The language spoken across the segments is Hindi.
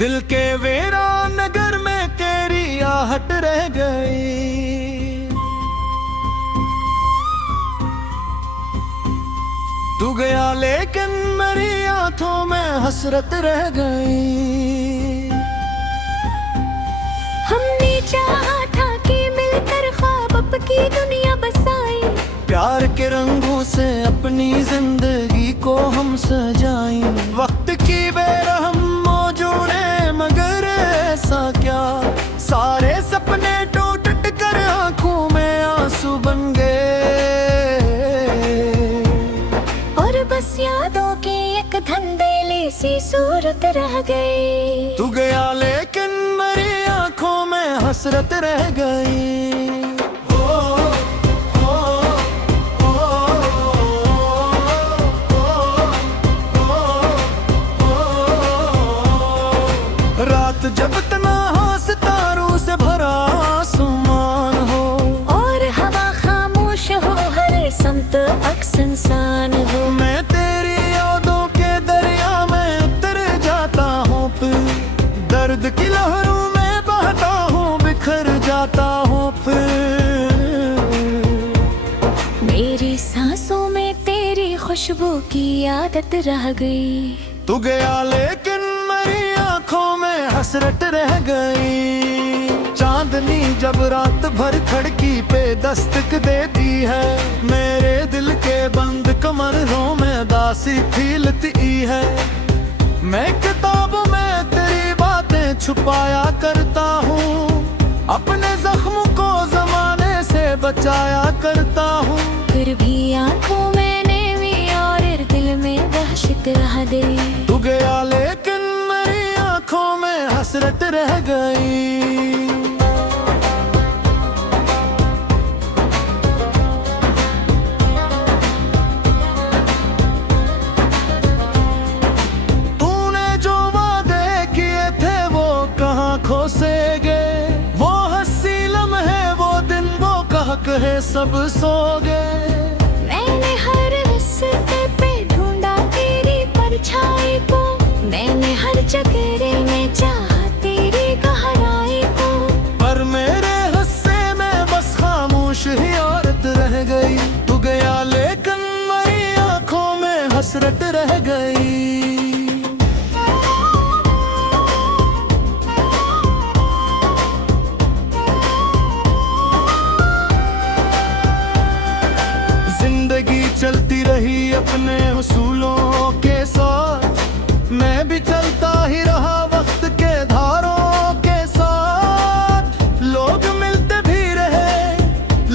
दिल के वीरान नगर में तेरी आहट रह गई। तू गया लेकिन मेरी आंखों में हसरत रह गई। हमने चाहा था कि मिलकर ख्वाब अब की दुनिया बसाई, प्यार के रंगों से अपनी जिंदगी को हम सजाई। वक्त की बेरहम मौजों ने मगर ऐसा क्या, सारे सपने टूट कर आंखों में आंसू बन गए। और बस यादों की एक धंधेली सी सूरत रह गई। तू गया लेकिन मेरी आंखों में हसरत रह गई। रात जब तन्हा सितारों से भरा आसमान हो, और हवा खामोश हो, हर समत अक्स इंसान हो, मैं तेरी यादों के दरिया में उतर जाता हूँ। फिर दर्द की लहरों में बहता हूँ, बिखर जाता हूँ। फिर मेरी सांसों में तेरी खुशबू की आदत रह गई। तू गया लेकिन मेरी आंखों में हसरत रह गई। चांदनी जब रात भर खिड़की पे दस्तक देती है, मेरे दिल के बंद कमरों में दासी फीलती है। मैं किताबों में तेरी बातें छुपाया करता हूँ, अपने जख्म को जमाने से बचाया करता हूँ। फिर भी आंखों में नेवी और दिल में वहशत रह गई। तू गया लेकिन मेरी आंखों में हसरत रह गई। तूने जो वादे किए थे वो कहाँ खोसे गए, वो हंसी लम्हे, वो दिन, वो कहे सब सो गए। मैंने हर रास्ते पे ढूंढा तेरी परछाई को, मैंने हर जगह में चाहा तेरी गहराई को, पर मेरे हिस्से में बस खामोश ही औरत रह गई। तू गया लेकिन मेरी आंखों में हसरत रह गई। जिंदगी चलती रही अपने उसूलों के साथ, मैं भी चलता ही रहा वक्त के धारों के साथ। लोग मिलते भी रहे,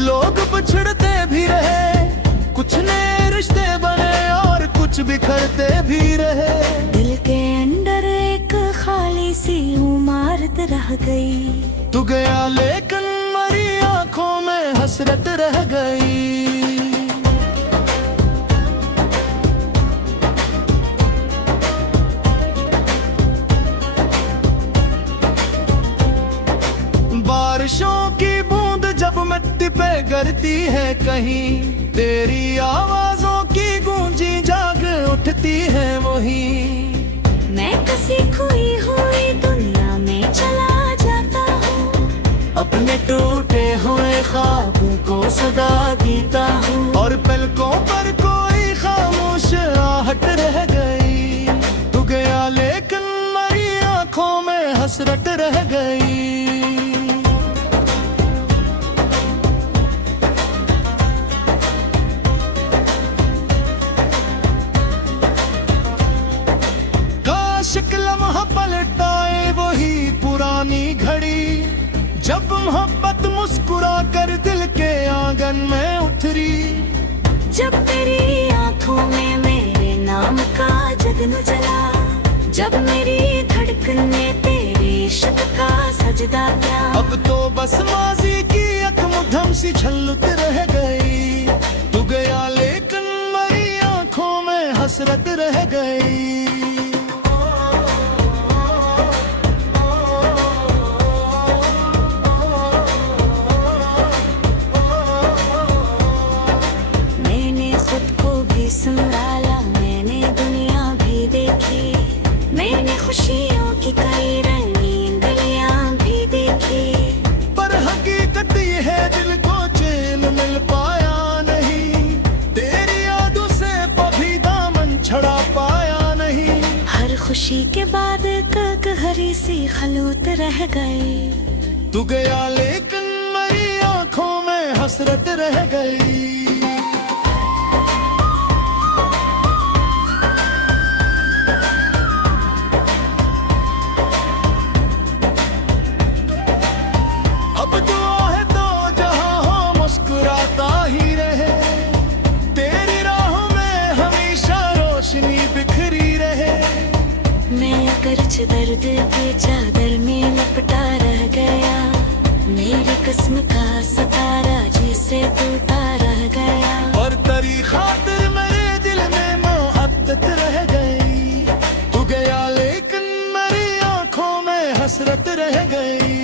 लोग बिछड़ते भी रहे, कुछ नए रिश्ते बने और कुछ बिखरते भी रहे। दिल के अंदर एक खाली सी इमारत रह गई। तू गया लेकिन मेरी आंखों में हसरत रह गई। बारिशों की बूंद जब मिट्टी पे गिरती है कहीं, तेरी आवाजों की गूंजी जाग उठती है वही। मैं किसी खोई हुई दुनिया में चला जाता हूँ, अपने टूटे हुए ख्वाबों को सदा देता हूँ, और पलकों पर कोई खामोश आहट रह गई। तू गया लेकिन मेरी आंखों में हसरत रह गई। एक लम्हा पलटाए वही पुरानी घड़ी, जब मोहब्बत मुस्कुरा कर दिल के आंगन में उतरी। जब तेरी आंखों में मेरे नाम का जगनू जला, जब मेरी धड़कने तेरे इश्क का सजदा किया। अब तो बस माजी की एक मुद्दम सी झलक रह गई। तू गया लेकिन मेरी आंखों में हसरत रह गई। संभाला मैंने, दुनिया भी देखी मैंने, खुशियों की कई खुशी के बाद कहरी सी खलूत रह गई। तू गया लेकिन मेरी आंखों में हसरत रह गई। अब दुआ है तो जहां हो मुस्कुराता ही रहे, तेरी राहों में हमेशा रोशनी बिखरी रहे। मैं अगरच दर्द की चादर में लपटा रह गया, मेरी किस्म का सितारा जिसे टूटा रह गया। और तेरी खातिर मेरे दिल में मोहब्बत रह गई। तू गया लेकिन मेरी आंखों में हसरत रह गई।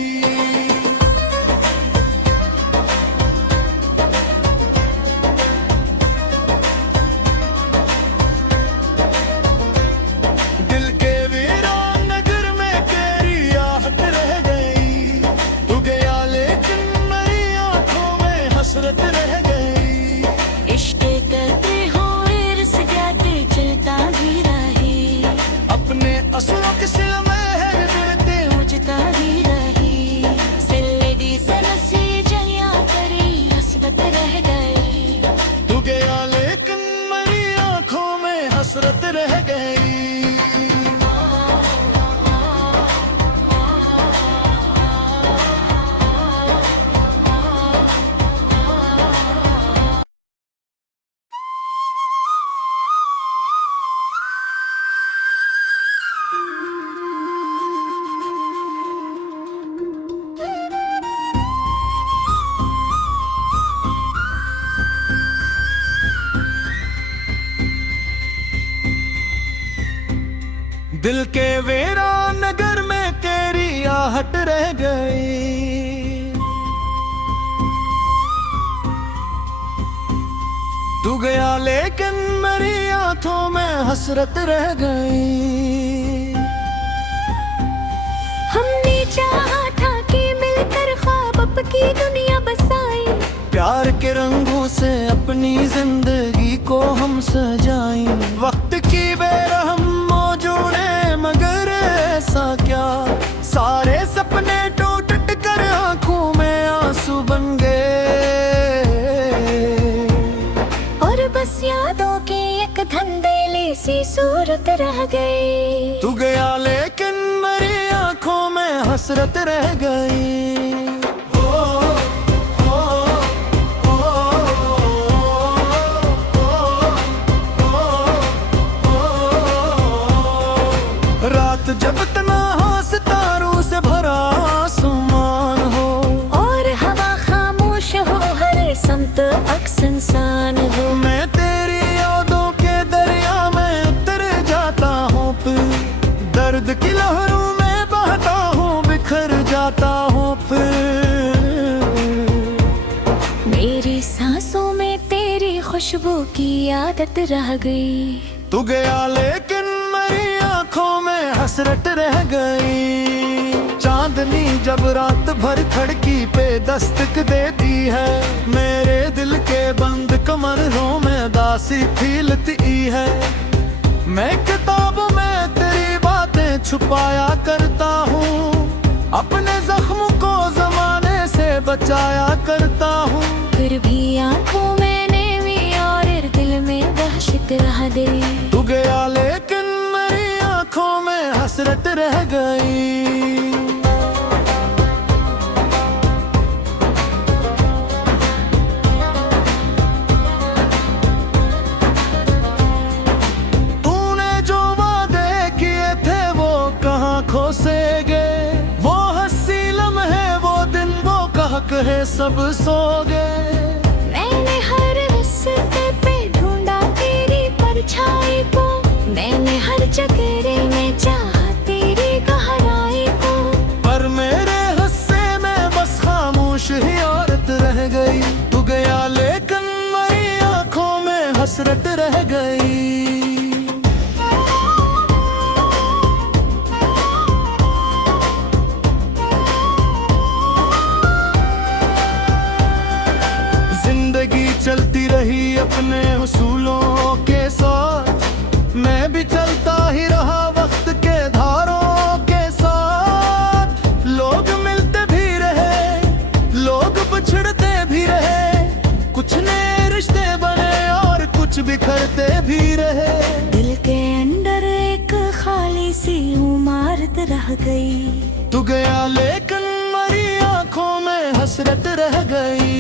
दिल के वीरान नगर में तेरी आहट रह गई। तू गया लेकिन मेरी आंखों में हसरत रह गई। इश्क करते हो इर्स जाते चलता ही रही, अपने असलों के सिल में है गिरते मुझता ही रही। सिल्लेडी सनसी जया करी हसरत रह गई। तू गया लेकिन मेरी आंखों में हसरत रह गई। दिल के वीरान नगर में तेरी आहट रह गई। तू गया लेकिन मेरी आंखों में हसरत रह गई। हमने चाहा था कि मिलकर ख्वाब अब की दुनिया बसाई, प्यार के रंगों से अपनी जिंदगी को हम सजाई। वक्त की बेरहम मौजूद है मगर ऐसा क्या, सारे सपने टूट कर आंखों में आंसू बन गए। और बस यादों की एक धंधेली सी सूरत रह गई। तू गया लेकिन मेरी आंखों में हसरत रह गई। रात जब तन्हा सितारों से भरा आसमान हो, और हवा खामोश हो हर समत अक्संसान हो। मैं तेरी यादों के दरिया में उतर जाता हूँ, फिर दर्द की लहरों में बहता हूँ, बिखर जाता हूँ फिर। मेरी सांसों में तेरी खुशबू की आदत रह गई। तू गया लेकिन मेरी आंखों में हसरत रह गई। चांदनी जब रात भर खिड़की पे दस्तक देती है, मेरे दिल के बंद कमरों में दासी फीलती है। मैं किताबों में तेरी बातें छुपाया करता हूँ, अपने जख्मों को जमाने से बचाया करता हूँ। फिर भी आंखों में नेवी और दिल में वहशत रह गई। तू गया लेकिन मेरी आंखों में हसरत रह गई। तूने जो वादे किए थे वो कहाँ खोसेगे, वो हंसी लम्हे वो दिन वो कहक है सब सो गए। मैंने हर रास्ते पे ढूंढा तेरी परछाई को, मैंने हर जगह में चाहा तेरी गहराई को। पर मेरे हिस्से में बस खामोश ही औरत रह गई। तू गया लेकिन मेरी आंखों में हसरत रह गई। चलती रही अपने उसूलों के साथ, मैं भी चलता ही रहा वक्त के करते भी रहे। दिल के अंदर एक खाली सी इमारत रह गई। तू गया लेकिन मेरी आंखों में हसरत रह गई।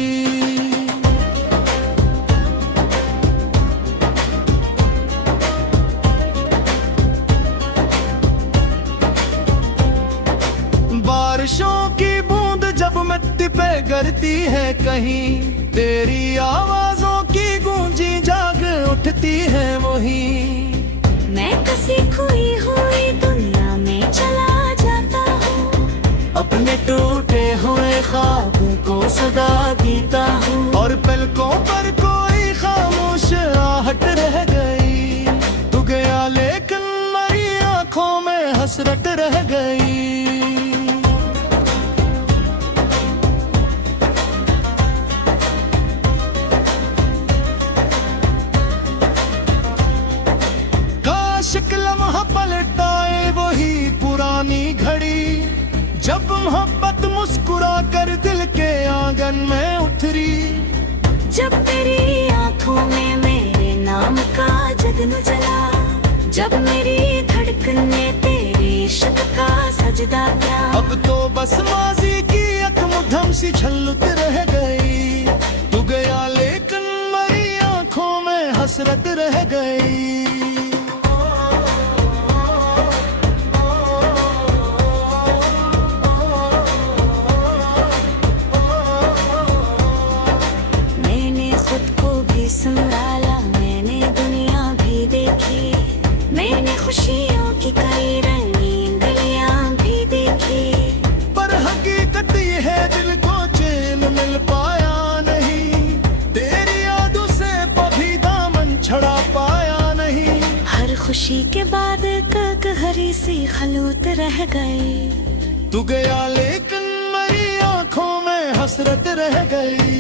बारिशों की बूंद जब मिट्टी पे गिरती है कहीं, तेरी आवाजों की गूंजी जाग उठती है वही। मैं कसी खोई हुई दुनिया में चला जाता हूँ, अपने टूटे हुए ख्वाब को सदा देता हूँ। और पलकों पर कोई खामोश आहट रह गई। तू गया लेकिन मेरी आंखों में हसरत रह गई। काश लम्हा पलटाए वही पुरानी घड़ी, जब मोहब्बत मुस्कुरा कर दिल के आंगन में उतरी। जब तेरी आंखों में मेरे नाम का जगनू जला, जब मेरी धड़कने तेरे इश्क का सजदा किया। अब तो बस माजी की एक मुद्दम सी छल्लुत रह गई। तू गया लेकिन मेरी आंखों में हसरत रह गई। संभाला मैंने दुनिया भी देखी, मैंने खुशियों की कई रंगीन गलियां भी देखी। पर हकीकत ये है दिल को चैन मिल पाया नहीं, तेरी यादों से कभी दामन छड़ा पाया नहीं। हर खुशी के बाद कहरी सी खलूत रह गई। तू गया लेकिन मेरी आंखों में हसरत रह गई।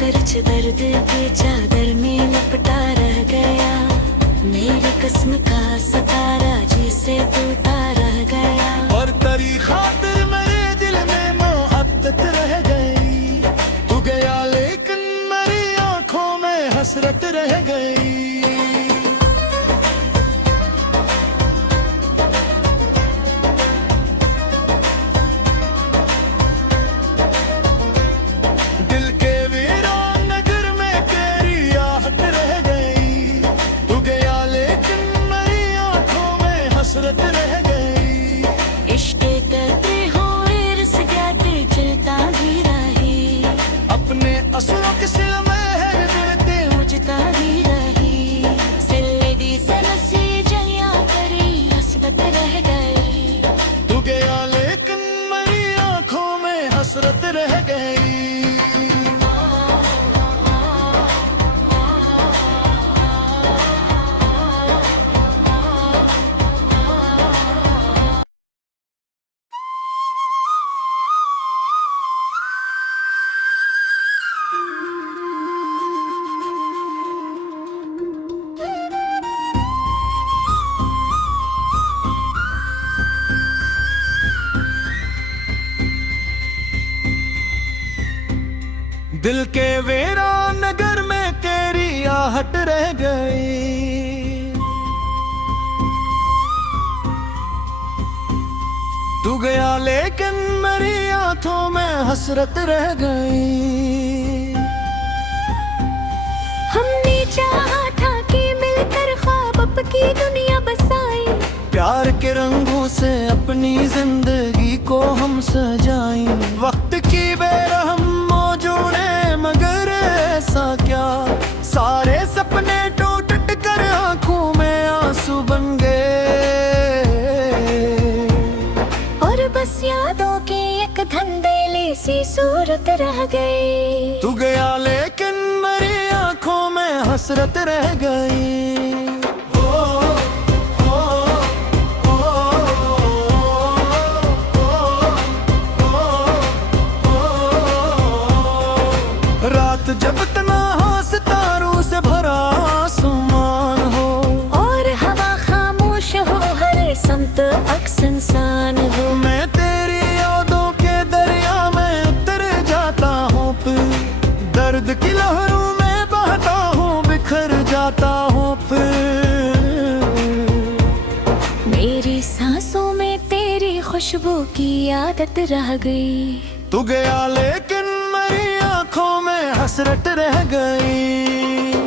कुछ दर्द की चादर में लपटा रह गया, मेरी किस्म का सितारा जिसे टूटा रह गया। और तेरी खातिर मेरे दिल में मोहब्बत रह गई। तू गया लेकिन मेरी आंखों में हसरत रह गई। रह गई। इश्क करते हुए रस जाते चलता ही रही, अपने असलों के सिल में दिलते मुझता ही रही। सिल्लेदी सरसी जलियां करी हसरत रह गई। तू गया लेकिन मेरी आंखों में हसरत रह गई। दिल के वीरान नगर में तेरी आहट रह गई। तू गया लेकिन मेरी आंखों में हसरत रह गई। हमने चाहा था कि मिलकर ख्वाब की दुनिया बसाई, प्यार के रंगों से अपनी जिंदगी को हम सजाई। वक्त की बेरहम मौजूद है मगर ऐसा क्या, सारे सपने टूट कर आंखों में आंसू बन गए। और बस यादों की एक धंधेली सी सूरत रह गई। तू गया लेकिन मेरी आंखों में हसरत रह गई। मेरी सांसों में तेरी खुशबू की आदत रह गई। तू गया लेकिन मेरी आंखों में हसरत रह गई।